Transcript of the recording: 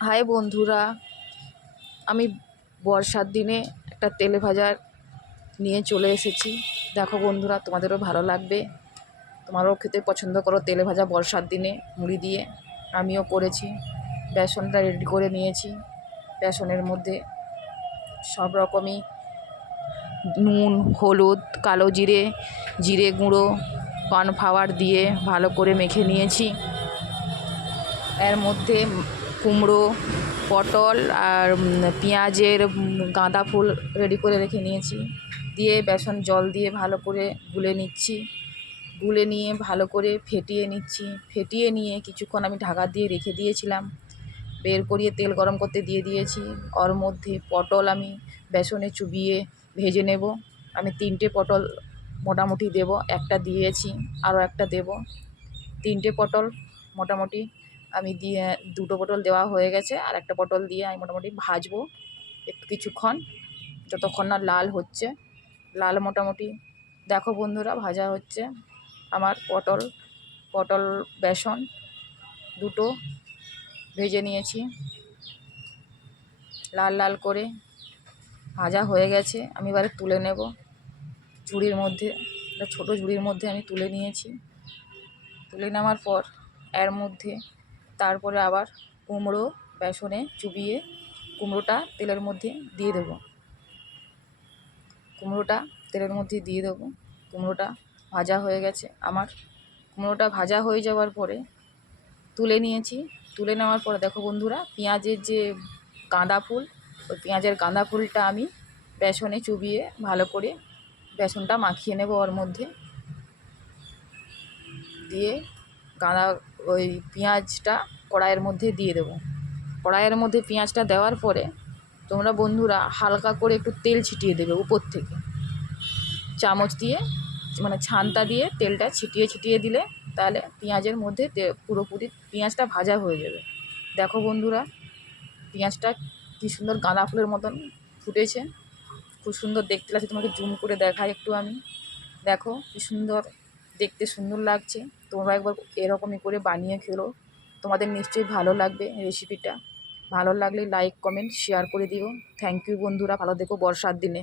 High বন্ধুরা, আমি বর্ষার দিনে একটা তেলে ভাজা নিয়ে চলে এসেছি। দেখো বন্ধুরা, তোমাদেরও ভালো লাগবে, তোমারও খেতে পছন্দ করো তেলে ভাজা বর্ষার দিনে মুড়ি দিয়ে। আমিও করেছি। বেসনটা রেডি করে নিয়েছি। বেসনের মধ্যে সব রকমই নুন, হলুদ, কালো জিরে, জিরে গুঁড়ো, কর্নফ্লাওয়ার দিয়ে ভালো করে মেখে নিয়েছি। এর মধ্যে কুমড়ো, পটল আর পেঁয়াজের গাঁদা ফুল রেডি করে রেখে নিয়েছি। দিয়ে বেসন জল দিয়ে ভালো করে গুলে নিচ্ছি। গুলে নিয়ে ভালো করে ফেটিয়ে নিচ্ছি। ফেটিয়ে নিয়ে কিছুক্ষণ আমি ঢাকা দিয়ে রেখে দিয়েছিলাম। বের করিয়ে তেল গরম করতে দিয়ে দিয়েছি। ওর মধ্যে পটল আমি বেসনে চুবিয়ে ভেজে নেব। আমি 3টে পটল মোটামুটি দেব, একটা দিয়েছি, আরও একটা দেব। 3টে পটল মোটামুটি আমি দিয়ে 2টো পটল দেওয়া হয়ে গেছে, আর একটা পটল দিয়ে আমি মোটামুটি ভাজবো একটু কিছুক্ষণ, যতক্ষণ না লাল হচ্ছে। লাল মোটামুটি দেখো বন্ধুরা, ভাজা হচ্ছে আমার পটল বেসন দুটো ভেজে নিয়েছি। লাল লাল করে ভাজা হয়ে গেছে। আমি এবারে তুলে নেব ঝুড়ির মধ্যে। একটা ছোটো ঝুড়ির মধ্যে আমি তুলে নিয়েছি। তুলে নেওয়ার পর এর মধ্যে তারপরে আবার কুমড়ো বেসনে চুবিয়ে কুমড়োটা তেলের মধ্যে দিয়ে দেবো। কুমড়োটা ভাজা হয়ে গেছে আমার। কুমড়োটা ভাজা হয়ে যাওয়ার পরে তুলে নিয়েছি। তুলে নেওয়ার পরে দেখো বন্ধুরা, পেঁয়াজের যে গাঁদা ফুল, ওই পেঁয়াজের গাঁদা ফুলটা আমি বেসনে চুবিয়ে ভালো করে বেসনটা মাখিয়ে নেব। ওর মধ্যে দিয়ে ওই পেঁয়াজটা কড়াইয়ের মধ্যে দিয়ে দেবো। কড়াইয়ের মধ্যে পেঁয়াজটা দেওয়ার পরে তোমরা বন্ধুরা হালকা করে একটু তেল ছিটিয়ে দেবে উপর থেকে, চামচ দিয়ে মানে ছানটা দিয়ে তেলটা ছিটিয়ে ছিটিয়ে দিলে তাহলে পেঁয়াজের মধ্যে পুরোপুরি পেঁয়াজটা ভাজা হয়ে যাবে। দেখো বন্ধুরা, পেঁয়াজটা কী সুন্দর গাঁদা ফুলের মতন ফুটেছে, খুব সুন্দর দেখতে লাগছে। তোমাকে জুম করে দেখাই একটু আমি। দেখো কী সুন্দর দেখতে, সুন্দর লাগছে। তোমরা একবার এরকমই করে বানিয়ে খেলো, তোমাদের নিশ্চয়ই ভালো লাগবে রেসিপিটা। ভালো লাগলে লাইক, কমেন্ট, শেয়ার করে দিও। থ্যাংক ইউ বন্ধুরা, ভালো থেকো বর্ষার দিনে।